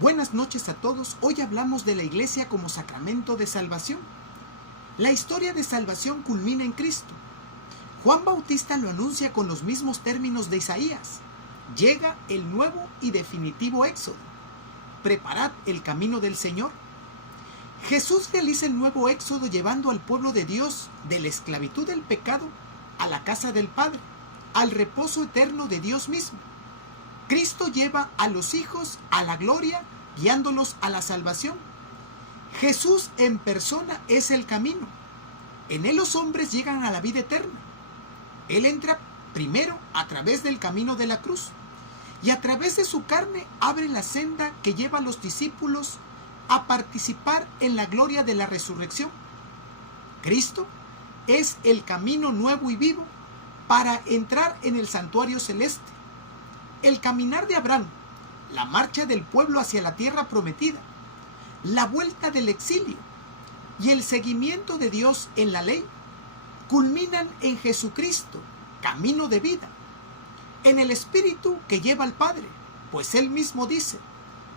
Buenas noches a todos. Hoy hablamos de la Iglesia como sacramento de salvación. La historia de salvación culmina en Cristo. Juan Bautista lo anuncia con los mismos términos de Isaías. Llega el nuevo y definitivo éxodo. Preparad el camino del Señor. Jesús realiza el nuevo éxodo llevando al pueblo de Dios de la esclavitud del pecado a la casa del Padre, al reposo eterno de Dios mismo. Cristo lleva a los hijos a la gloria, guiándolos a la salvación. Jesús en persona es el camino. En Él los hombres llegan a la vida eterna. Él entra primero a través del camino de la cruz y a través de su carne abre la senda que lleva a los discípulos a participar en la gloria de la resurrección. Cristo es el camino nuevo y vivo para entrar en el santuario celeste. El caminar de Abraham, la marcha del pueblo hacia la tierra prometida, la vuelta del exilio y el seguimiento de Dios en la ley culminan en Jesucristo, camino de vida, en el Espíritu que lleva al Padre, pues Él mismo dice: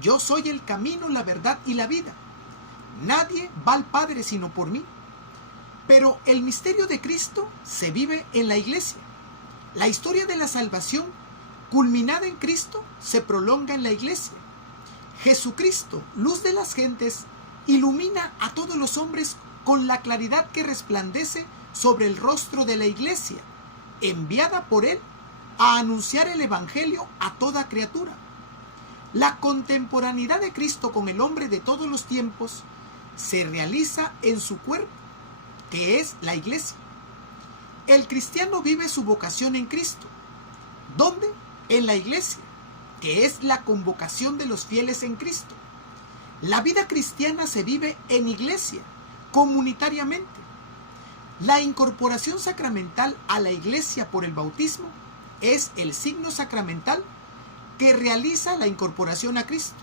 yo soy el camino, la verdad y la vida. Nadie va al Padre sino por mí. Pero el misterio de Cristo se vive en la Iglesia. La historia de la salvación culminada en Cristo se prolonga en la Iglesia. Jesucristo, luz de las gentes, ilumina a todos los hombres con la claridad que resplandece sobre el rostro de la Iglesia, enviada por Él a anunciar el Evangelio a toda criatura. La contemporaneidad de Cristo con el hombre de todos los tiempos se realiza en su cuerpo, que es la Iglesia. El cristiano vive su vocación en Cristo. ¿Dónde? En la Iglesia, que es la convocación de los fieles en Cristo. La vida cristiana se vive en Iglesia, comunitariamente. La incorporación sacramental a la Iglesia por el bautismo es el signo sacramental que realiza la incorporación a Cristo.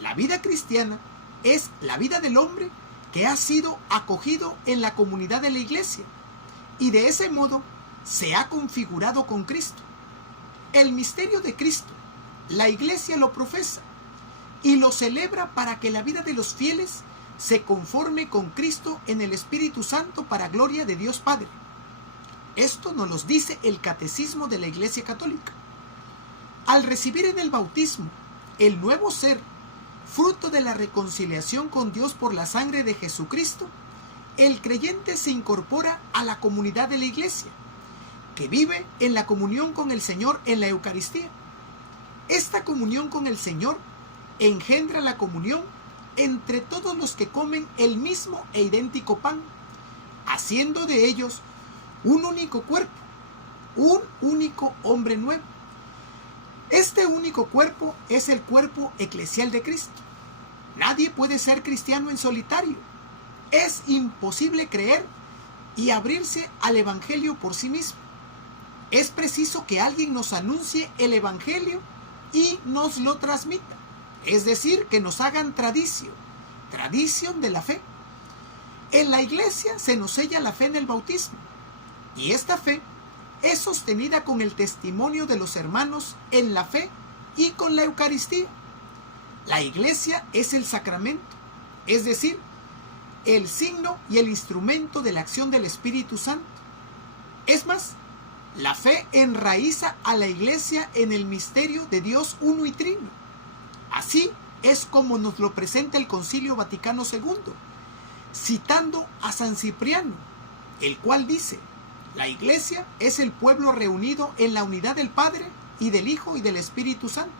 La vida cristiana es la vida del hombre que ha sido acogido en la comunidad de la Iglesia y de ese modo se ha configurado con Cristo. El misterio de Cristo, la Iglesia lo profesa y lo celebra para que la vida de los fieles se conforme con Cristo en el Espíritu Santo para gloria de Dios Padre. Esto nos lo dice el Catecismo de la Iglesia Católica. Al recibir en el bautismo el nuevo ser, fruto de la reconciliación con Dios por la sangre de Jesucristo, el creyente se incorpora a la comunidad de la Iglesia, que vive en la comunión con el Señor en la Eucaristía. Esta comunión con el Señor engendra la comunión entre todos los que comen el mismo e idéntico pan, haciendo de ellos un único cuerpo, un único hombre nuevo. Este único cuerpo es el cuerpo eclesial de Cristo. Nadie puede ser cristiano en solitario. Es imposible creer y abrirse al Evangelio por sí mismo. Es preciso que alguien nos anuncie el Evangelio y nos lo transmita. Es decir, que nos hagan tradición de la fe. En la Iglesia se nos sella la fe en el bautismo. Y esta fe es sostenida con el testimonio de los hermanos en la fe y con la Eucaristía. La Iglesia es el sacramento, es decir, el signo y el instrumento de la acción del Espíritu Santo. Es más, la fe enraiza a la Iglesia en el misterio de Dios uno y trino. Así es como nos lo presenta el Concilio Vaticano II, citando a San Cipriano, el cual dice: la Iglesia es el pueblo reunido en la unidad del Padre y del Hijo y del Espíritu Santo.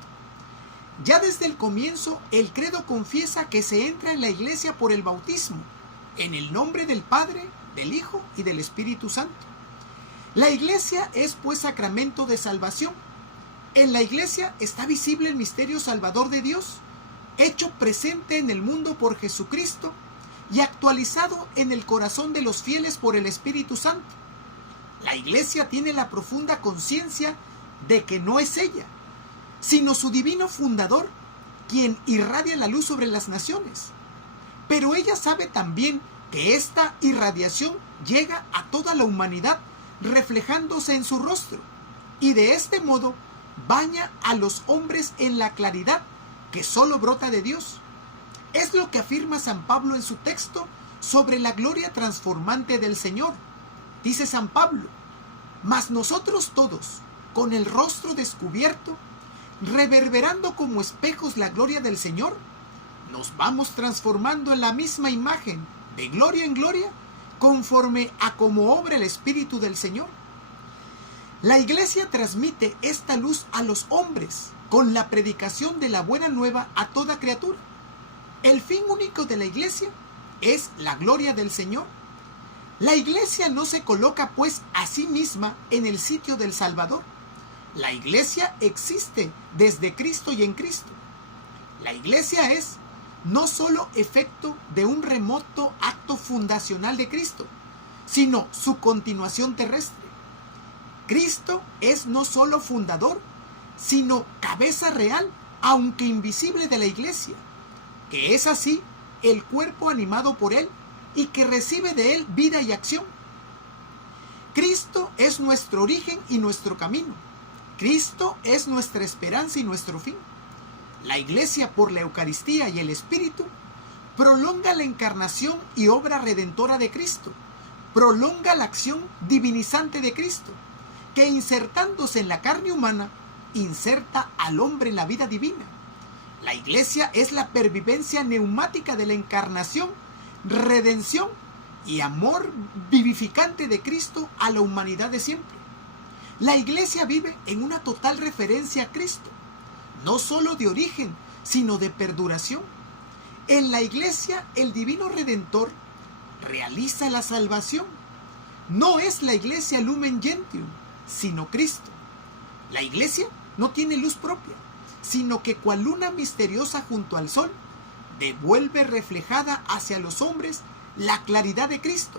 Ya desde el comienzo, el credo confiesa que se entra en la Iglesia por el bautismo, en el nombre del Padre, del Hijo y del Espíritu Santo. La Iglesia es pues sacramento de salvación. En la Iglesia está visible el misterio salvador de Dios, hecho presente en el mundo por Jesucristo y actualizado en el corazón de los fieles por el Espíritu Santo. La Iglesia tiene la profunda conciencia de que no es ella, sino su divino fundador, quien irradia la luz sobre las naciones. Pero ella sabe también que esta irradiación llega a toda la humanidad reflejándose en su rostro, y de este modo baña a los hombres en la claridad que solo brota de Dios. Es lo que afirma San Pablo en su texto sobre la gloria transformante del Señor. Dice San Pablo: mas nosotros todos, con el rostro descubierto, reverberando como espejos la gloria del Señor, nos vamos transformando en la misma imagen, de gloria en gloria, conforme a como obra el Espíritu del Señor. La Iglesia transmite esta luz a los hombres con la predicación de la buena nueva a toda criatura. El fin único de la Iglesia es la gloria del Señor. La Iglesia no se coloca pues a sí misma en el sitio del Salvador. La Iglesia existe desde Cristo y en Cristo. La Iglesia es no solo efecto de un remoto acto fundacional de Cristo, sino su continuación terrestre. Cristo es no solo fundador, sino cabeza real, aunque invisible, de la Iglesia, que es así el cuerpo animado por Él y que recibe de Él vida y acción. Cristo es nuestro origen y nuestro camino. Cristo es nuestra esperanza y nuestro fin. La Iglesia, por la Eucaristía y el Espíritu, prolonga la encarnación y obra redentora de Cristo, prolonga la acción divinizante de Cristo, que insertándose en la carne humana, inserta al hombre en la vida divina. La Iglesia es la pervivencia neumática de la encarnación, redención y amor vivificante de Cristo a la humanidad de siempre. La Iglesia vive en una total referencia a Cristo, no solo de origen, sino de perduración. En la Iglesia, el Divino Redentor realiza la salvación. No es la Iglesia Lumen Gentium, sino Cristo. La Iglesia no tiene luz propia, sino que cual luna misteriosa junto al sol, devuelve reflejada hacia los hombres la claridad de Cristo,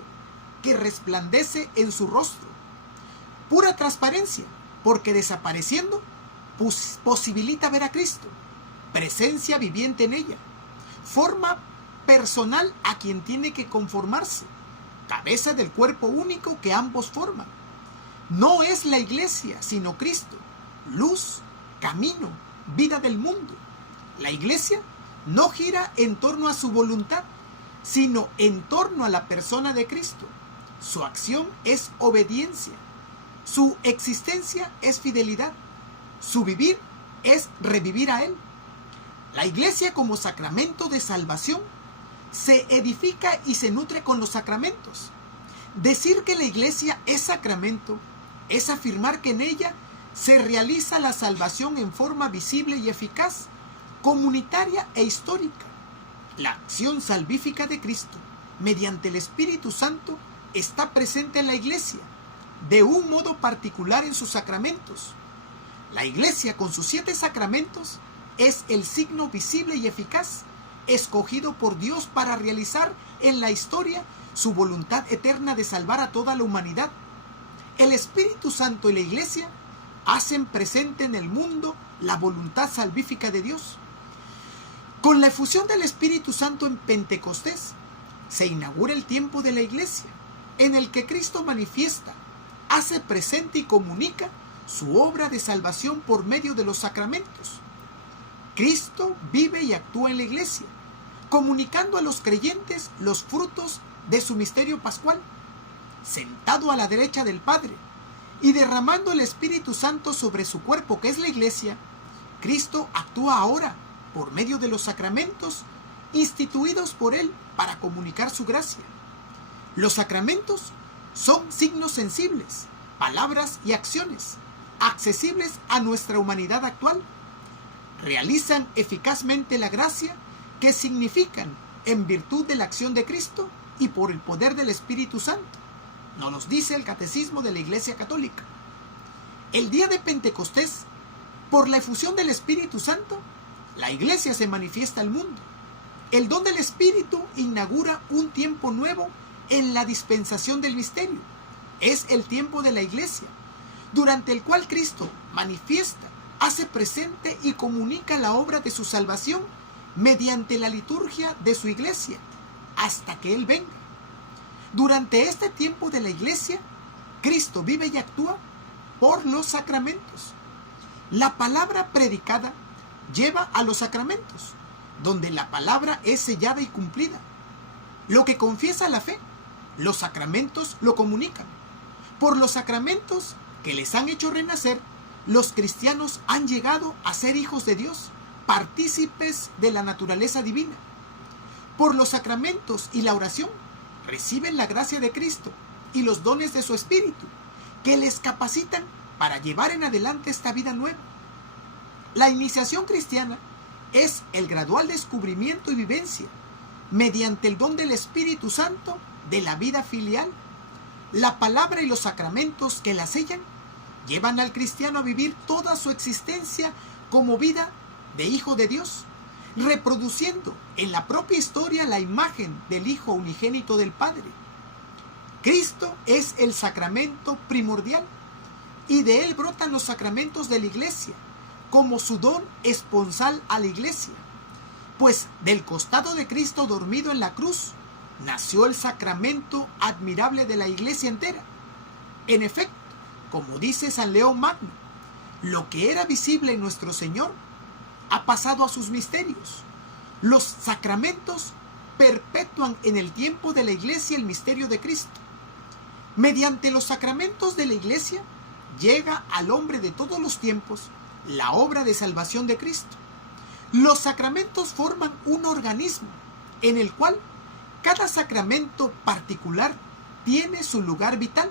que resplandece en su rostro. Pura transparencia, porque desapareciendo, posibilita ver a Cristo, presencia viviente en ella, forma personal a quien tiene que conformarse, cabeza del cuerpo único que ambos forman. No es la Iglesia, sino Cristo, luz, camino, vida del mundo. La Iglesia no gira en torno a su voluntad, sino en torno a la persona de Cristo. Su acción es obediencia, su existencia es fidelidad, su vivir es revivir a Él. La Iglesia, como sacramento de salvación, se edifica y se nutre con los sacramentos. Decir que la Iglesia es sacramento es afirmar que en ella se realiza la salvación en forma visible y eficaz, comunitaria e histórica. La acción salvífica de Cristo, mediante el Espíritu Santo, está presente en la Iglesia, de un modo particular en sus sacramentos. La Iglesia, con sus 7 sacramentos, es el signo visible y eficaz, escogido por Dios para realizar en la historia su voluntad eterna de salvar a toda la humanidad. El Espíritu Santo y la Iglesia hacen presente en el mundo la voluntad salvífica de Dios. Con la efusión del Espíritu Santo en Pentecostés, se inaugura el tiempo de la Iglesia, en el que Cristo manifiesta, hace presente y comunica su obra de salvación por medio de los sacramentos. Cristo vive y actúa en la Iglesia, comunicando a los creyentes los frutos de su misterio pascual, sentado a la derecha del Padre y derramando el Espíritu Santo sobre su cuerpo, que es la Iglesia. Cristo actúa ahora por medio de los sacramentos instituidos por Él para comunicar su gracia. Los sacramentos son signos sensibles, palabras y acciones accesibles a nuestra humanidad actual. Realizan eficazmente la gracia que significan en virtud de la acción de Cristo y por el poder del Espíritu Santo. Nos los dice el Catecismo de la Iglesia Católica. El día de Pentecostés, por la efusión del Espíritu Santo, la Iglesia se manifiesta al mundo. El don del Espíritu inaugura un tiempo nuevo en la dispensación del misterio. Es el tiempo de la Iglesia, durante el cual Cristo manifiesta, hace presente y comunica la obra de su salvación mediante la liturgia de su Iglesia, hasta que Él venga. Durante este tiempo de la Iglesia, Cristo vive y actúa por los sacramentos. La palabra predicada lleva a los sacramentos, donde la palabra es sellada y cumplida. Lo que confiesa la fe, los sacramentos lo comunican. Por los sacramentos que les han hecho renacer, los cristianos han llegado a ser hijos de Dios, partícipes de la naturaleza divina. Por los sacramentos y la oración, reciben la gracia de Cristo y los dones de su Espíritu, que les capacitan para llevar en adelante esta vida nueva. La iniciación cristiana es el gradual descubrimiento y vivencia, mediante el don del Espíritu Santo, de la vida filial. La palabra y los sacramentos que la sellan llevan al cristiano a vivir toda su existencia como vida de hijo de Dios, reproduciendo en la propia historia la imagen del Hijo unigénito del Padre. Cristo es el sacramento primordial y de él brotan los sacramentos de la Iglesia como su don esponsal a la Iglesia, pues del costado de Cristo dormido en la cruz nació el sacramento admirable de la Iglesia entera. En efecto, como dice San León Magno, lo que era visible en nuestro Señor ha pasado a sus misterios. Los sacramentos perpetúan en el tiempo de la Iglesia el misterio de Cristo. Mediante los sacramentos de la Iglesia llega al hombre de todos los tiempos la obra de salvación de Cristo. Los sacramentos forman un organismo en el cual cada sacramento particular tiene su lugar vital.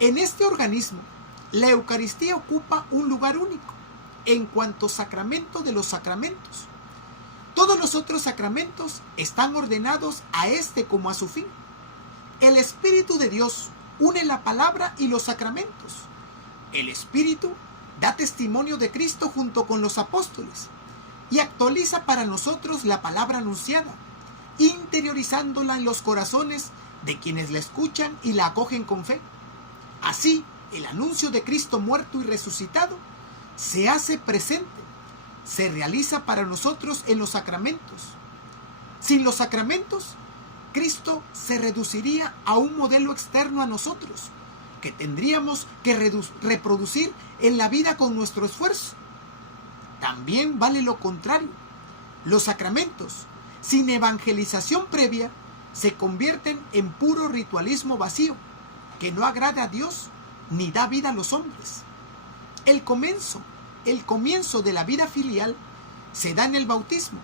En este organismo, la Eucaristía ocupa un lugar único en cuanto sacramento de los sacramentos. Todos los otros sacramentos están ordenados a este como a su fin. El Espíritu de Dios une la palabra y los sacramentos. El Espíritu da testimonio de Cristo junto con los apóstoles y actualiza para nosotros la palabra anunciada, interiorizándola en los corazones de quienes la escuchan y la acogen con fe. Así, el anuncio de Cristo muerto y resucitado se hace presente, se realiza para nosotros en los sacramentos. Sin los sacramentos, Cristo se reduciría a un modelo externo a nosotros, que tendríamos que reproducir en la vida con nuestro esfuerzo. También vale lo contrario. Los sacramentos, sin evangelización previa, se convierten en puro ritualismo vacío, que no agrada a Dios ni da vida a los hombres. El comienzo de la vida filial se da en el bautismo,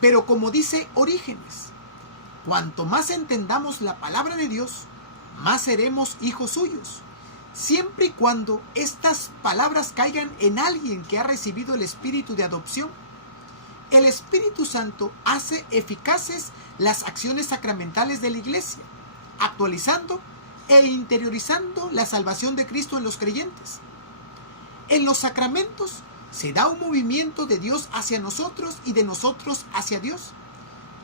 pero como dice Orígenes, cuanto más entendamos la palabra de Dios, más seremos hijos suyos, siempre y cuando estas palabras caigan en alguien que ha recibido el espíritu de adopción. El Espíritu Santo hace eficaces las acciones sacramentales de la Iglesia, actualizando e interiorizando la salvación de Cristo en los creyentes. En los sacramentos se da un movimiento de Dios hacia nosotros y de nosotros hacia Dios.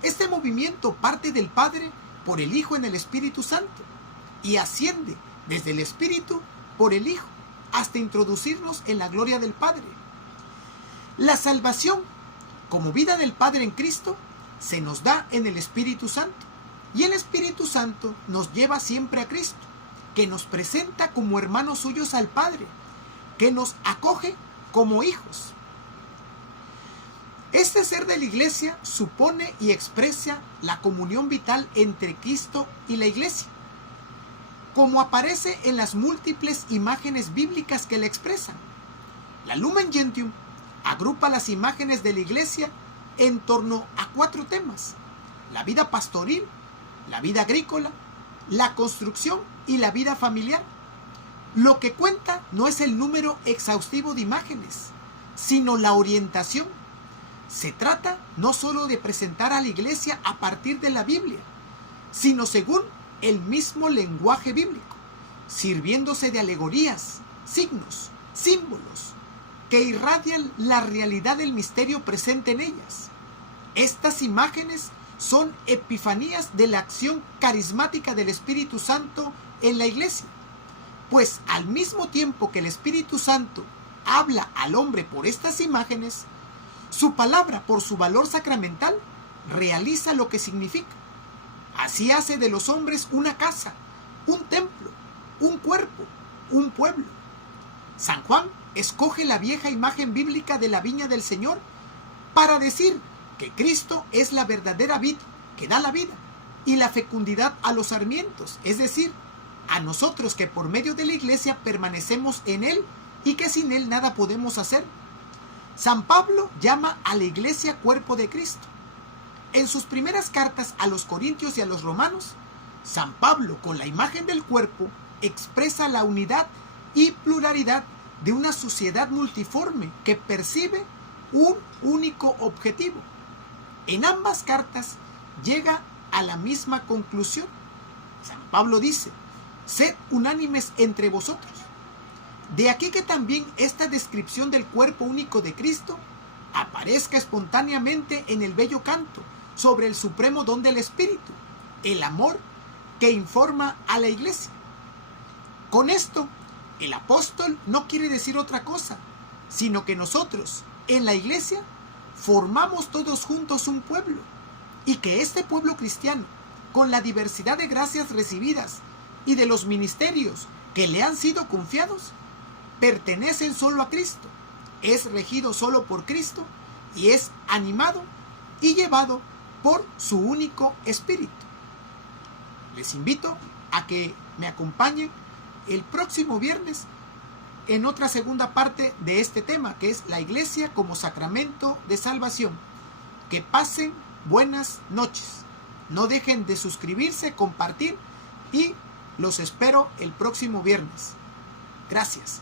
Este movimiento parte del Padre por el Hijo en el Espíritu Santo y asciende desde el Espíritu por el Hijo hasta introducirnos en la gloria del Padre. La salvación, como vida del Padre en Cristo, se nos da en el Espíritu Santo, y el Espíritu Santo nos lleva siempre a Cristo, que nos presenta como hermanos suyos al Padre, que nos acoge como hijos. Este ser de la Iglesia supone y expresa la comunión vital entre Cristo y la Iglesia, como aparece en las múltiples imágenes bíblicas que la expresan. La Lumen Gentium agrupa las imágenes de la Iglesia en torno a 4 temas: la vida pastoril, la vida agrícola, la construcción y la vida familiar. Lo que cuenta no es el número exhaustivo de imágenes, sino la orientación. Se trata no solo de presentar a la Iglesia a partir de la Biblia, sino según el mismo lenguaje bíblico, sirviéndose de alegorías, signos, símbolos, que irradian la realidad del misterio presente en ellas. Estas imágenes son epifanías de la acción carismática del Espíritu Santo en la Iglesia, pues al mismo tiempo que el Espíritu Santo habla al hombre por estas imágenes, su palabra, por su valor sacramental, realiza lo que significa. Así hace de los hombres una casa, un templo, un cuerpo, un pueblo. San Juan escoge la vieja imagen bíblica de la viña del Señor para decir que Cristo es la verdadera vid que da la vida y la fecundidad a los sarmientos, es decir, a nosotros que por medio de la iglesia permanecemos en Él y que sin Él nada podemos hacer. San Pablo llama a la iglesia cuerpo de Cristo. En sus primeras cartas a los Corintios y a los Romanos, San Pablo, con la imagen del cuerpo, expresa la unidad y pluralidad de una sociedad multiforme que percibe un único objetivo. En ambas cartas llega a la misma conclusión. San Pablo dice: sed unánimes entre vosotros. De aquí que también esta descripción del cuerpo único de Cristo aparezca espontáneamente en el bello canto sobre el supremo don del Espíritu, el amor que informa a la iglesia. Con esto, el apóstol no quiere decir otra cosa, sino que nosotros, en la iglesia, formamos todos juntos un pueblo, y que este pueblo cristiano, con la diversidad de gracias recibidas y de los ministerios que le han sido confiados, pertenecen solo a Cristo, es regido solo por Cristo y es animado y llevado por su único Espíritu. Les invito a que me acompañen el próximo viernes en otra segunda parte de este tema, que es la iglesia como sacramento de salvación. Que pasen buenas noches. No dejen de suscribirse, compartir y los espero el próximo viernes. Gracias.